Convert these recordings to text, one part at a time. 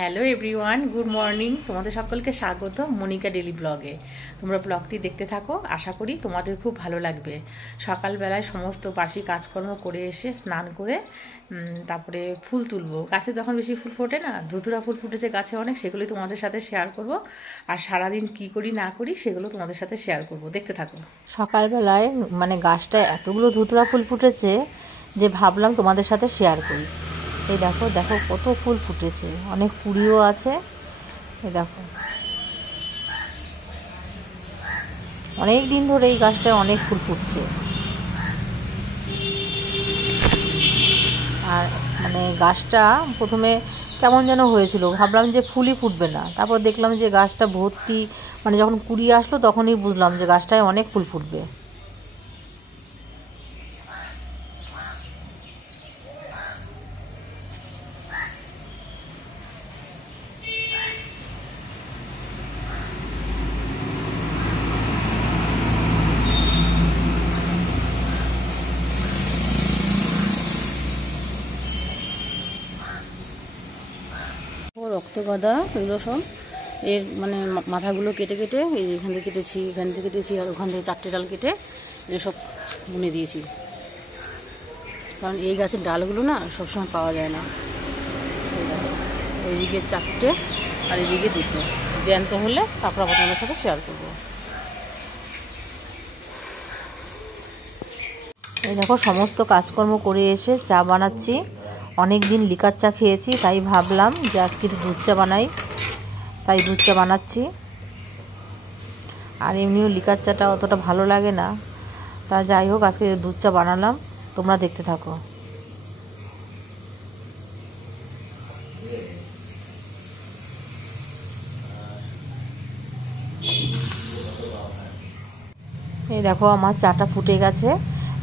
Hello everyone, good morning. তোমাদের সকলকে স্বাগত মনিকা ডেলি ব্লগে। তোমরা ব্লগটি দেখতে থাকো, আশা করি তোমাদের খুব ভালো লাগবে। সকালবেলায় সমস্ত বাসি কাজকর্ম করে এসে স্নান করে তারপরে ফুল তুলবো। গাছে যখন বেশি ফুল ফোটে না, ধুতুরা ফুল ফুটেছে গাছে অনেক, সেগুলোই তোমাদের সাথে শেয়ার করব। আর সারাদিন কি করি না করি সেগুলো তোমাদের সাথে শেয়ার করব, দেখতে থাকো। সকালবেলায় গাছটায় এতগুলো ধুতুরা ফুল ফুটেছে যে ভাবলাম তোমাদের সাথে শেয়ার করি। এই দেখো দেখো কত ফুল ফুটেছে, অনেক কুড়িও আছে। এই দেখো অনেক দিন ধরে এই গাছটায় অনেক ফুল ফুটছে। আর গাছটা প্রথমে কেমন যেন হয়েছিল, ভাবলাম যে ফুলই ফুটবে না। তারপর দেখলাম যে গাছটা ভর্তি, যখন কুড়ি আসলো তখনই বুঝলাম যে গাছটায় অনেক ফুল ফুটবে। রক্তগাঁদা এগুলো সব এর মাথাগুলো কেটে কেটে এই এখান থেকে কেটেছি, এখান থেকে কেটেছি, আর ওখান থেকে 4টে ডাল কেটে এসব বুনে দিয়েছি। কারণ এই গাছের ডালগুলো না সবসময় পাওয়া যায় না। ওইদিকে 4টে আর এদিকে 2টো, জ্যান্ত হলে তারপর আপনাদের সাথে শেয়ার করবো। এই দেখো সমস্ত কাজকর্ম করে এসে চা বানাচ্ছি। অনেক দিন লিকার চা খেয়েছি, তাই ভাবলাম যে আজকে একটু দুধ চা বানাই, তাই দুধ চা বানাচ্ছি। আর এমনিও লিকার চাটা অতটা ভালো লাগে না, তা যাই হোক আজকে দুধ চা বানালাম, তোমরা দেখতে থাকো। এই দেখো আমার চাটা ফুটে গেছে,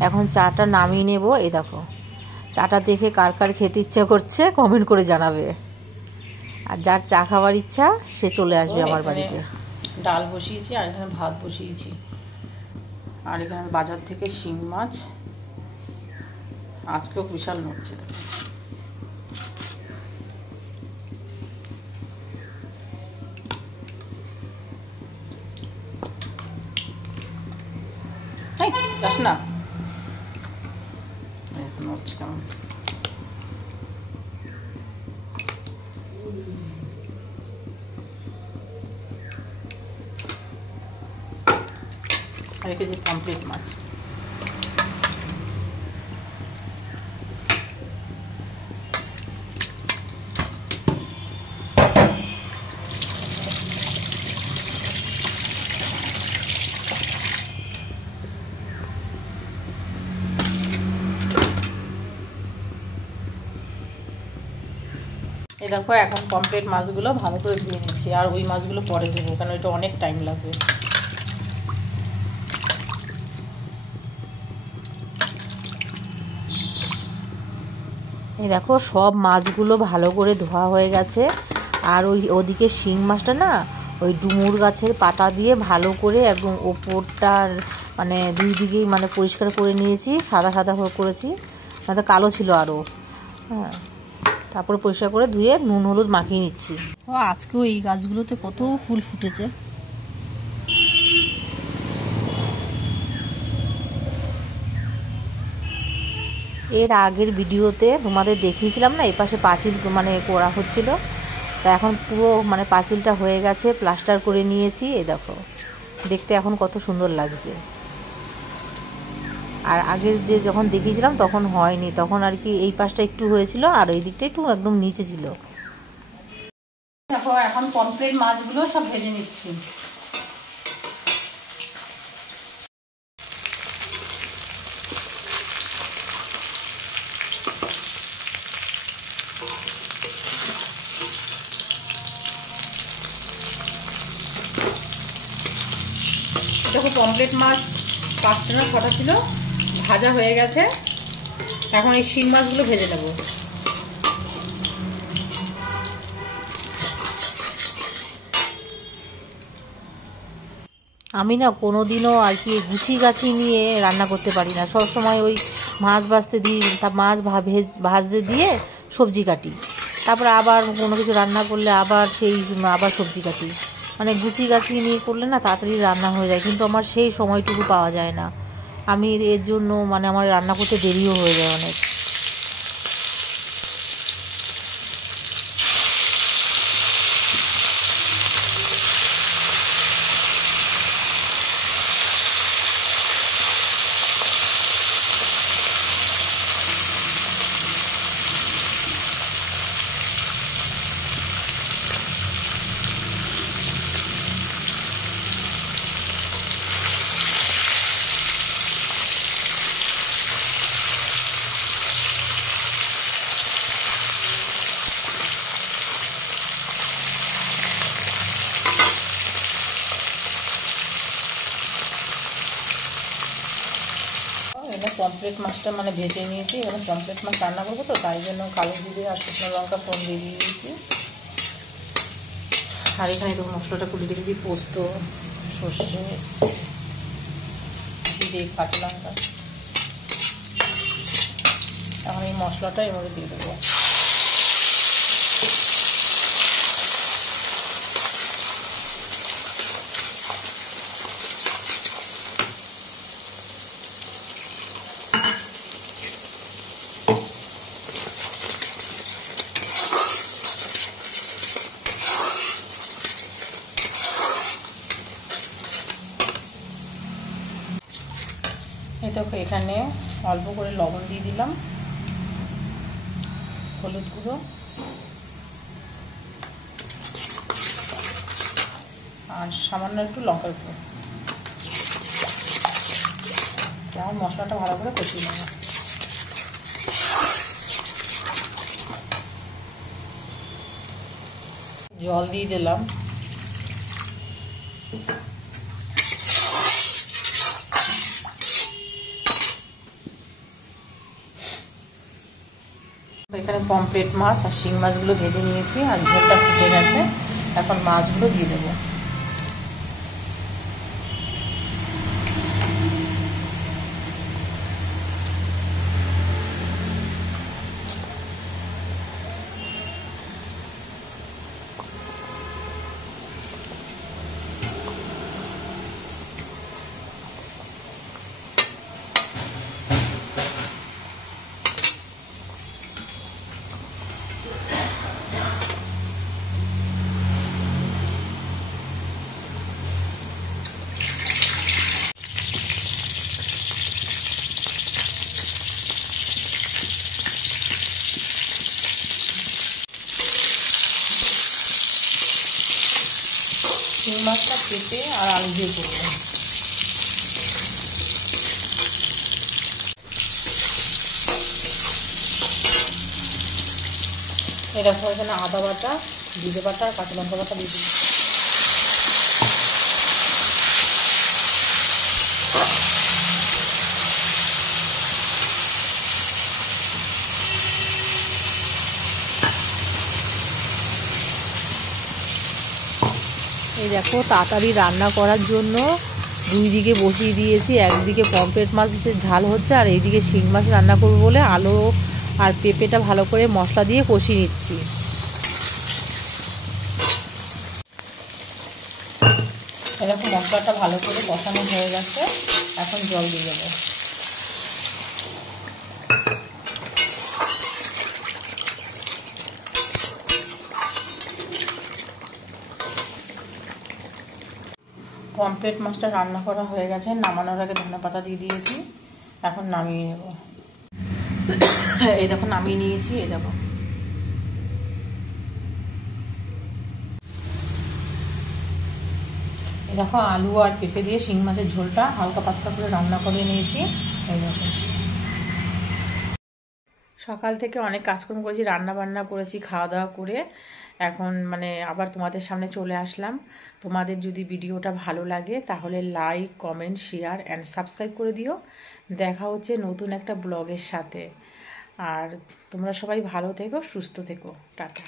এখন চাটা নামিয়ে নেব। এই দেখো চাটা দেখে কার কার খেতে ইচ্ছা করছে কমেন্ট করে জানাবে। আর যার চা খাওয়ার ইচ্ছা সে চলে আসবে আমার বাড়িতে। ডাল বসিয়েছি আর এখানে ভাত বসিয়েছি, আর এখানে বাজার থেকে শিং মাছ আজকেও বিশাল নড়ছে। যাস না, নড়ছে কেমন। আর এই যে কমপ্লিট মাছ। এই দেখো এখন কমপ্লিট মাছগুলো ভালো করে ধুয়ে নিচ্ছি, আর ওই মাছগুলো পরে দেবো, কারণ ওইটা অনেক টাইম লাগবে। এই দেখো সব মাছগুলো ভালো করে ধোয়া হয়ে গেছে। আর ওদিকে শিং মাছটা না ওই ডুমুর গাছের পাতা দিয়ে ভালো করে একদম ওপরটার দুই দিকেই পরিষ্কার করে নিয়েছি, সাদা সাদা করেছি, তো কালো ছিল আরও। হ্যাঁ, তারপরে পরিষ্কার করে ধুয়ে নুন হলুদ মাখিয়ে নিচ্ছি। ও আজকেও এই গাছগুলোতে কত ফুল ফুটেছে। এর আগের ভিডিওতে তোমাদের দেখিয়েছিলাম না, এপাশে পাঁচিল করা হচ্ছিল, তা এখন পুরো পাঁচিলটা হয়ে গেছে, প্লাস্টার করে নিয়েছি। এই দেখো দেখতে এখন কত সুন্দর লাগছে। আর আগের যে যখন দেখিয়েছিলাম তখন হয়নি, তখন আর কি এই পাশটা একটু হয়েছিল আর এই দিকটা একটু একদম নিচে ছিল। দেখো এখন কমপ্লিট মাছগুলো সব ভেজে নিচ্ছি। দেখো কমপ্লিট মাছ 5টা না 6টা ছিল, ভাজা হয়ে গেছে। এখন এই শিং মাছগুলো ভেজে নেব। আমি না কোনোদিনও আর কি গুছি গাছি নিয়ে রান্না করতে পারি না, সবসময় ওই মাছ ভাজতে দিই, তা মাছ ভাজতে দিয়ে সবজি কাটি, তারপর আবার কোনো কিছু রান্না করলে আবার সবজি কাটি, মানে গুছি গাছি নিয়ে করলে না তাড়াতাড়ি রান্না হয়ে যায়, কিন্তু আমার সেই সময়টুকু পাওয়া যায় না। আমি এর জন্য মানে আমার রান্না করতে দেরিও হয়ে যায় অনেক। এখানে পমফ্রেট মাছটা মানে ভেজে নিয়েছি, এখানে পমফ্রেট মাছ রান্না করবো তো তাই জন্য কালো জিরে আর শুকনো লঙ্কা ফোড়ন দিয়ে দিয়েছি। আর এখানে তো মশলাটা কুড়ি রেখেছি, পোস্ত, সর্ষে, জিরে, কাঁচা লঙ্কা। এখন এই মশলাটা এর মধ্যে দিয়ে দেবো। এই তো এখানে অল্প করে লবণ দিয়ে দিলাম, হলুদ গুঁড়ো আর সামান্য একটু লঙ্কার গুঁড়ো। আর মশলাটা ভালো করে কষিয়ে নেব। জল দিয়ে দিলাম। এখানে পমফ্রেট মাছ আর শিং মাছগুলো ভেজে নিয়েছি আর ঝোলটা ফুটে গেছে। এখন মাছগুলো দিয়ে দেবো। শিং মাছটা কেটে আর আলু দিয়ে করবো। এরকম এখানে আদা বাটা, জিরে বাটা আর কাঁচা লঙ্কা বাটা দিয়ে দিই। এই দেখো তাড়াতাড়ি রান্না করার জন্য দুই দিকে বসিয়ে দিয়েছি। একদিকে পমফ্রেট মাছের ঝাল হচ্ছে আর এইদিকে শিং মাছ রান্না করবো বলে আলু আর পেঁপেটা ভালো করে মশলা দিয়ে কষিয়ে নিচ্ছি। এরকম মশলাটা ভালো করে কষানো হয়ে গেছে, এখন জল দিয়ে দেবো। পমফ্রেট মাছটা রান্না করা হয়ে গেছে, নামানোর আগে ধনেপাতা দিয়ে দিয়েছি। এখন নামিয়ে নেব। এই দেখো নামিয়ে নিয়েছি। এই দেখো দেখো আলু আর পেঁপে দিয়ে শিং মাছের ঝোলটা হালকা পাতলা করে রান্না করে নিয়েছি। এই দেখো সকাল থেকে অনেক কাজকর্ম করেছি, রান্না বান্না করেছি, খাওয়া দাওয়া করে এখন মানে আবার তোমাদের সামনে চলে আসলাম। তোমাদের যদি ভিডিওটা ভালো লাগে তাহলে like, comment, share and subscribe করে দিও। দেখা হচ্ছে নতুন একটা ব্লগের সাথে। আর তোমরা সবাই ভালো থেকো, সুস্থ থেকো। টাটা।